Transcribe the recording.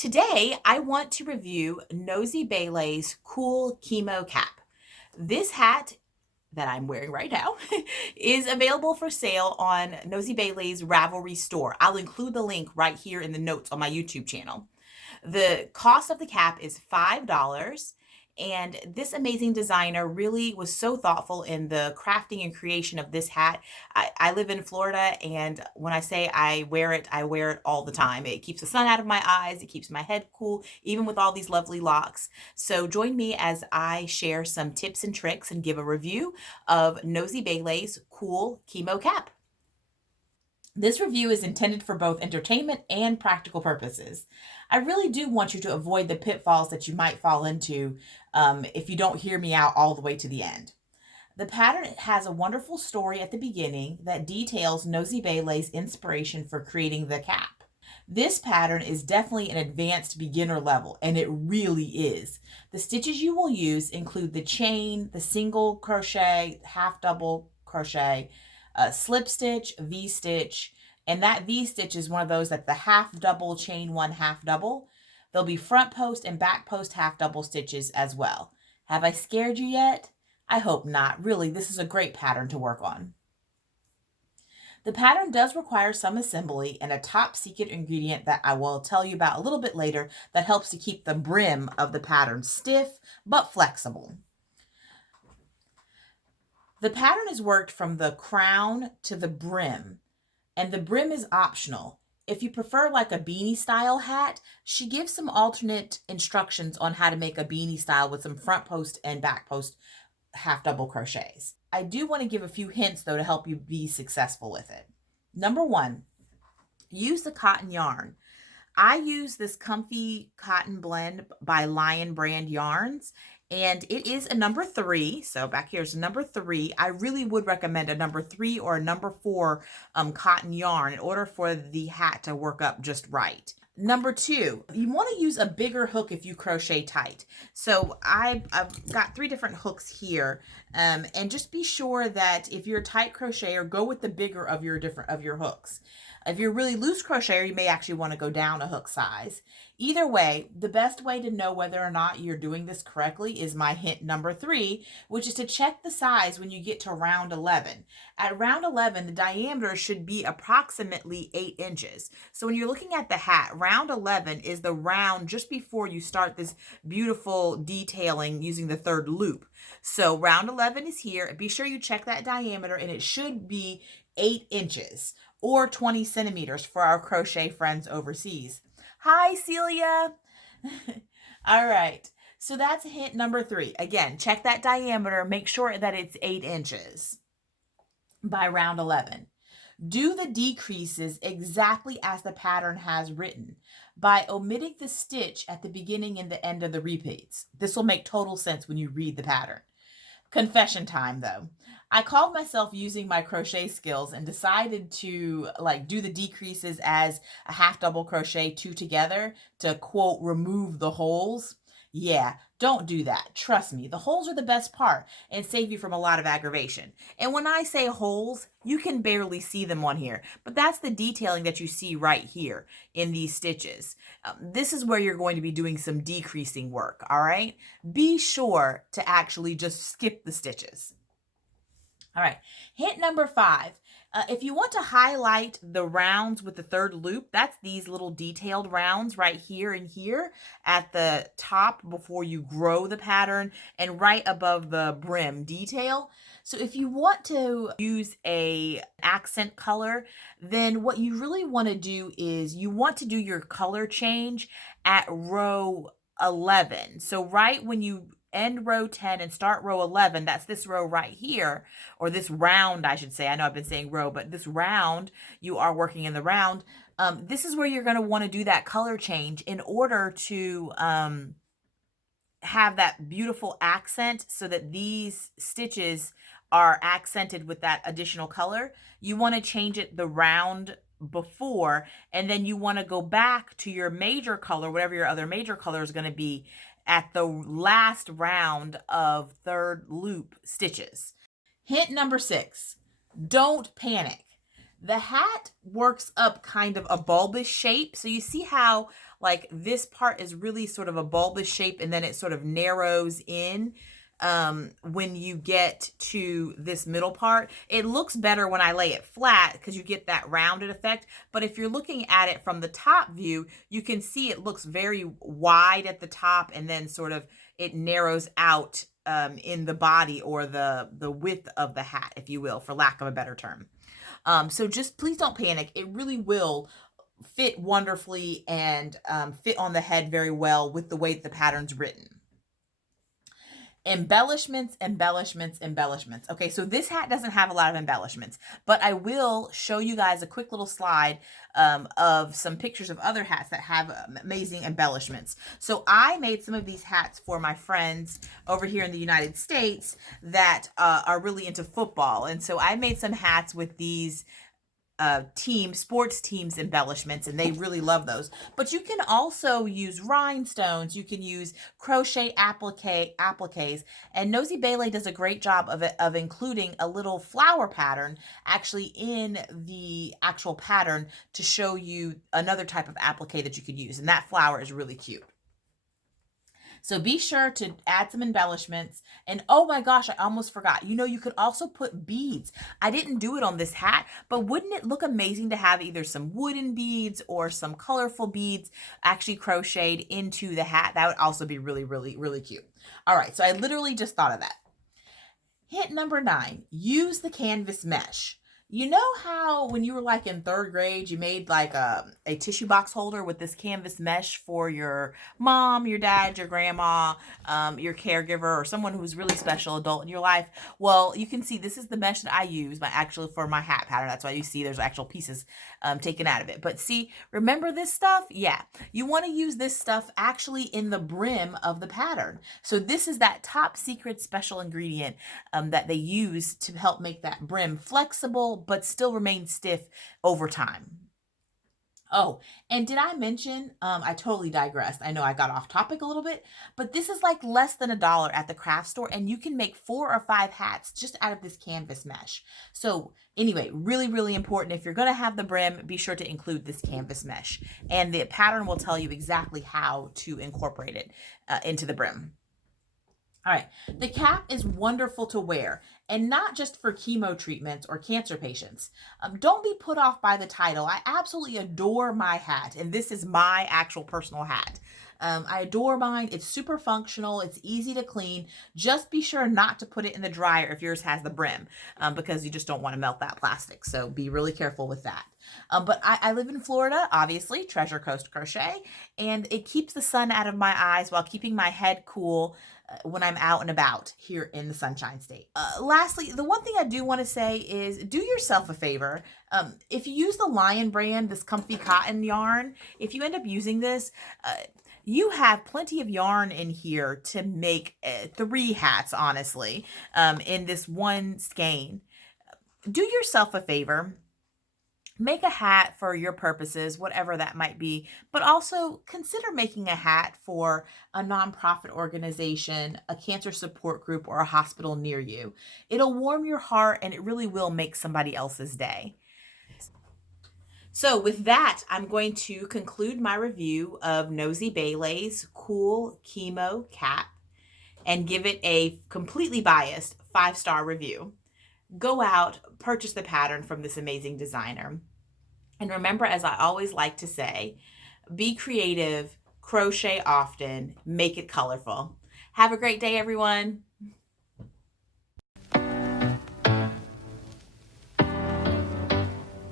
Today, I want to review Nozibele's Cool Chemo Cap. This hat that I'm wearing right now is available for sale on Nozibele's Ravelry store. I'll include the link right here in the notes on my YouTube channel. The cost of the cap is $5, and this amazing designer really was so thoughtful in the crafting and creation of this hat. I live in Florida, and when I say I wear it all the time. It keeps the sun out of my eyes, it keeps my head cool, even with all these lovely locks. So join me as I share some tips and tricks and give a review of Nozibele's Cool Chemo Cap. This review is intended for both entertainment and practical purposes. I really do want you to avoid the pitfalls that you might fall into if you don't hear me out all the way to the end. The pattern has a wonderful story at the beginning that details Nozibele's inspiration for creating the cap. This pattern is definitely an advanced beginner level, and it really is. The stitches you will use include the chain, the single crochet, half double crochet, slip stitch, V-stitch, and that V-stitch is one of those that the half double chain one half double. There'll be front post and back post half double stitches as well. Have I scared you yet? I hope not. Really, this is a great pattern to work on. The pattern does require some assembly and a top secret ingredient that I will tell you about a little bit later that helps to keep the brim of the pattern stiff but flexible. The pattern is worked from the crown to the brim, and the brim is optional. If you prefer like a beanie style hat, she gives some alternate instructions on how to make a beanie style with some front post and back post half double crochets. I do want to give a few hints though to help you be successful with it. Number one, use the cotton yarn. I use this Comfy Cotton Blend by Lion Brand Yarns, and it is a number 3. So back here's a number 3. I really would recommend a number 3 or a number 4 cotton yarn in order for the hat to work up just right. Number 2, you want to use a bigger hook if you crochet tight. So I've got 3 different hooks here, and just be sure that if you're a tight crocheter, go with the bigger of your hooks. If you're a really loose crocheter, you may actually want to go down a hook size. Either way, the best way to know whether or not you're doing this correctly is my hint number 3, which is to check the size when you get to round 11. At round 11, the diameter should be approximately 8 inches. So when you're looking at the hat, round 11 is the round just before you start this beautiful detailing using the 3rd loop. So round 11 is here. Be sure you check that diameter, and it should be 8 inches. Or 20 centimeters for our crochet friends overseas. Hi, Celia. All right, so that's hint number 3. Again, check that diameter. Make sure that it's 8 inches by round 11. Do the decreases exactly as the pattern has written by omitting the stitch at the beginning and the end of the repeats. This will make total sense when you read the pattern. Confession time though. I called myself using my crochet skills and decided to do the decreases as a half double crochet 2 together to quote remove the holes. Yeah, don't do that. Trust me, the holes are the best part and save you from a lot of aggravation. And when I say holes, you can barely see them on here, but that's the detailing that you see right here in these stitches. This is where you're going to be doing some decreasing work, all right? Be sure to actually just skip the stitches. All right, hint number 5. If you want to highlight the rounds with the 3rd loop, that's these little detailed rounds right here and here at the top before you grow the pattern and right above the brim detail. So if you want to use a accent color, then what you really want to do is you want to do your color change at row 11. So right when you end row 10 and start row 11, that's this row right here, or this round, I should say. I know I've been saying row, but this round, you are working in the round. This is where you're going to want to do that color change in order to have that beautiful accent so that these stitches are accented with that additional color. You want to change it the round before, and then you want to go back to your major color, whatever your other major color is going to be, at the last round of 3rd loop stitches. Hint number 6, don't panic. The hat works up kind of a bulbous shape. So you see how like this part is really sort of a bulbous shape and then it sort of narrows in when you get to this middle part. It looks better when I lay it flat because you get that rounded effect. But if you're looking at it from the top view, you can see it looks very wide at the top and then sort of it narrows out in the body or the width of the hat, if you will, for lack of a better term. So just please don't panic. It really will fit wonderfully and fit on the head very well with the way the pattern's written. Embellishments, embellishments, embellishments. Okay, so this hat doesn't have a lot of embellishments, but I will show you guys a quick little slide of some pictures of other hats that have amazing embellishments. So I made some of these hats for my friends over here in the United States that are really into football. And so I made some hats with these sports teams embellishments, and they really love those. But you can also use rhinestones, you can use crochet appliques, and Nozibele does a great job of including a little flower pattern actually in the actual pattern to show you another type of applique that you could use, and that flower is really cute. So be sure to add some embellishments. And oh my gosh, I almost forgot. You know, you could also put beads. I didn't do it on this hat, but wouldn't it look amazing to have either some wooden beads or some colorful beads actually crocheted into the hat? That would also be really, really, really cute. All right, so I literally just thought of that. Hint number 9, use the canvas mesh. You know how when you were like in 3rd grade, you made like a tissue box holder with this canvas mesh for your mom, your dad, your grandma, your caregiver, or someone who's really special adult in your life? Well, you can see this is the mesh that I use for my hat pattern. That's why you see there's actual pieces taken out of it. But see, remember this stuff? Yeah, you want to use this stuff actually in the brim of the pattern. So this is that top secret special ingredient that they use to help make that brim flexible but still remain stiff over time. Oh, and did I mention, I totally digressed. I know I got off topic a little bit, but this is like less than $1 at the craft store, and you can make 4 or 5 hats just out of this canvas mesh. So anyway, really, really important. If you're going to have the brim, be sure to include this canvas mesh, and the pattern will tell you exactly how to incorporate it into the brim. All right, the cap is wonderful to wear, and not just for chemo treatments or cancer patients. Don't be put off by the title. I absolutely adore my hat, and this is my actual personal hat. I adore mine. It's super functional. It's easy to clean. Just be sure not to put it in the dryer if yours has the brim, because you just don't want to melt that plastic. So be really careful with that. But I live in Florida, obviously, Treasure Coast Crochet, and it keeps the sun out of my eyes while keeping my head cool when I'm out and about here in the Sunshine State. Lastly, the one thing I do want to say is do yourself a favor. If you use the Lion brand, this comfy cotton yarn, if you end up using this, you have plenty of yarn in here to make 3 hats, honestly, in this one skein. Do yourself a favor. Make a hat for your purposes, whatever that might be, but also consider making a hat for a nonprofit organization, a cancer support group, or a hospital near you. It'll warm your heart and it really will make somebody else's day. So with that, I'm going to conclude my review of Nozibele's Cool Chemo Cap and give it a completely biased 5-star review. Go out, purchase the pattern from this amazing designer. And remember, as I always like to say, be creative, crochet often, make it colorful. Have a great day, everyone.